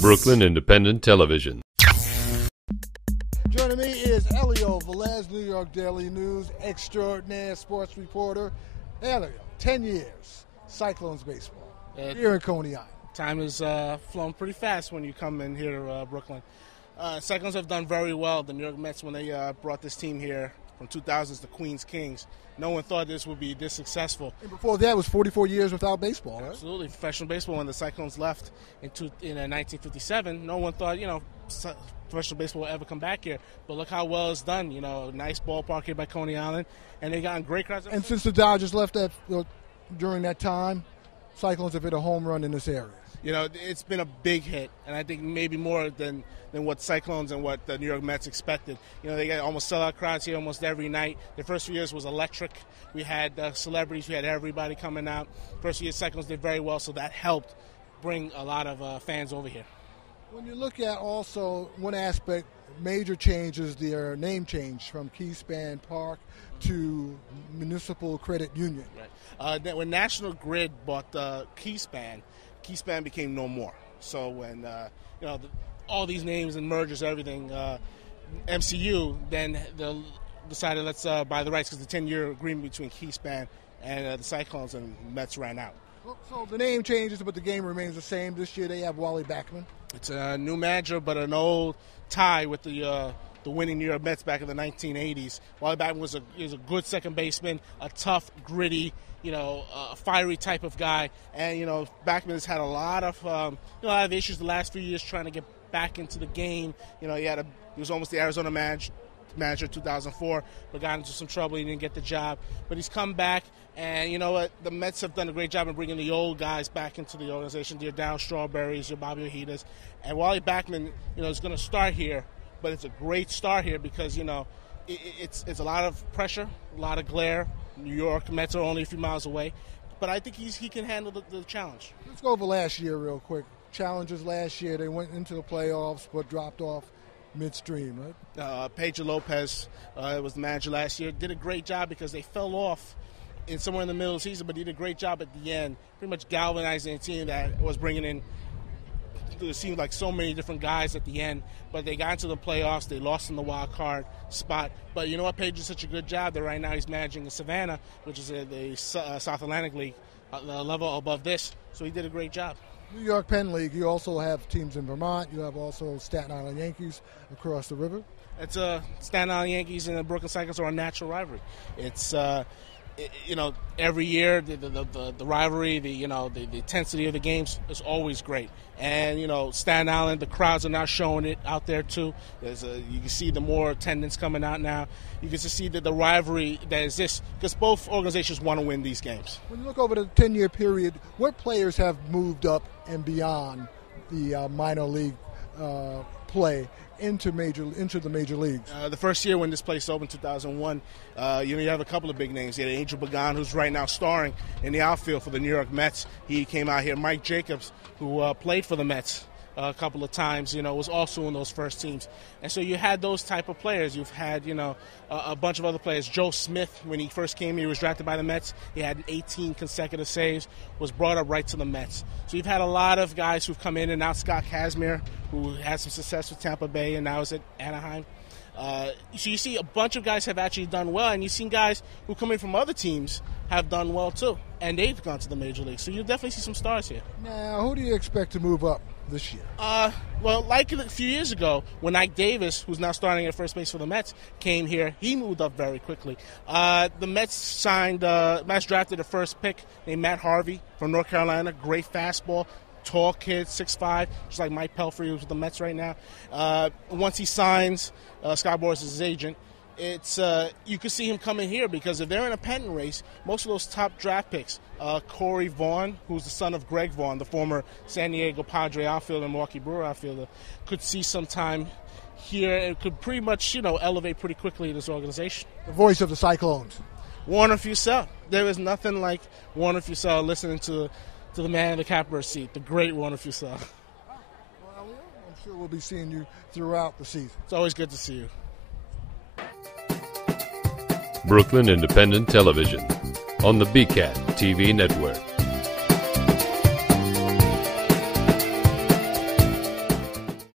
Brooklyn Independent Television. Joining me is Elio Velez, New York Daily News extraordinaire sports reporter. Elio, 10 years, Cyclones baseball, here in Coney Island. Time has flown pretty fast when you come in here to Brooklyn. Cyclones have done very well. The New York Mets, when they brought this team here from 2000s to Queens Kings, no one thought this would be this successful. And before that, it was 44 years without baseball, right? Absolutely. Professional baseball, when the Cyclones left in 1957, no one thought, professional baseball will ever come back here. But look how well it's done. Nice ballpark here by Coney Island, and they got great crowds. And since the Dodgers left during that time, Cyclones have hit a home run in this area. It's been a big hit, and I think maybe more than what Cyclones and what the New York Mets expected. They got almost sellout crowds here almost every night. The first few years was electric. We had celebrities, we had everybody coming out. First few years, Cyclones did very well, so that helped bring a lot of fans over here. When you look at also one aspect, major change is their name change from Keyspan Park to Municipal Credit Union. Right. When National Grid bought Keyspan became no more. So when all these names and mergers, everything, MCU, then they'll decided let's buy the rights because the 10-year agreement between Keyspan and the Cyclones and Mets ran out. So the name changes, but the game remains the same. This year they have Wally Backman. It's a new manager, but an old tie with the winning New York Mets back in the 1980s. Wally Backman was a good second baseman, a tough, gritty, a fiery type of guy. And, Backman has had a lot of issues the last few years trying to get back into the game. He was almost the Arizona manager in 2004, but got into some trouble. He didn't get the job. But he's come back, and you know what? The Mets have done a great job in bringing the old guys back into the organization. Your Darryl Strawberries, your Bobby Ojitas. And Wally Backman, is going to start here, but it's a great start here because, it's a lot of pressure, a lot of glare. New York Mets are only a few miles away, but I think he can handle the challenge. Let's go over last year real quick. Challenges last year, they went into the playoffs but dropped off midstream, right? Pedro Lopez was the manager last year. Did a great job because they fell off somewhere in the middle of the season, but he did a great job at the end, pretty much galvanizing a team that was bringing in, it seemed like so many different guys at the end, but they got into the playoffs. They lost in the wild card spot. But you know what? Pedro did such a good job that right now he's managing the Savannah, which is the South Atlantic League, the level above this. So he did a great job. New York Penn League, you also have teams in Vermont. You have also Staten Island Yankees across the river. It's Staten Island Yankees and the Brooklyn Cyclones are a natural rivalry. It's every year the rivalry, the intensity of the games is always great. And Staten Island, the crowds are now showing it out there too. You can see the more attendance coming out now. You can just see the rivalry that exists because both organizations want to win these games. When you look over the 10-year period, what players have moved up and beyond the minor league play into the major leagues? The first year when this place opened, 2001, you have a couple of big names. You had Angel Pagan, who's right now starring in the outfield for the New York Mets. He came out here. Mike Jacobs, who played for the Mets a couple of times, was also in those first teams. And so you had those type of players. You've had, a bunch of other players. Joe Smith, when he first came here, he was drafted by the Mets. He had 18 consecutive saves, was brought up right to the Mets. So you've had a lot of guys who've come in and out. Scott Kazmir, who had some success with Tampa Bay and now is at Anaheim. So you see a bunch of guys have actually done well, and you've seen guys who come in from other teams have done well too, and they've gone to the major league. So you'll definitely see some stars here. Now, who do you expect to move up this year? Well, like a few years ago, when Ike Davis, who's now starting at first base for the Mets, came here, he moved up very quickly. The Mets drafted a first pick named Matt Harvey from North Carolina, great fastball. Tall kid, 6'5", just like Mike Pelfrey, who's with the Mets right now. Once he signs, Scott Boras is his agent. It's you could see him coming here because if they're in a pennant race, most of those top draft picks, Corey Vaughn, who's the son of Greg Vaughn, the former San Diego Padre outfielder and Milwaukee Brewer outfielder, could see some time here and could pretty much elevate pretty quickly in this organization. The voice of the Cyclones, Warner Fussell. There is nothing like Warner Fussell listening to the man in the catbird seat, the great Warner Fussell. Well, I'm sure we'll be seeing you throughout the season. It's always good to see you. Brooklyn Independent Television on the BCAT TV network.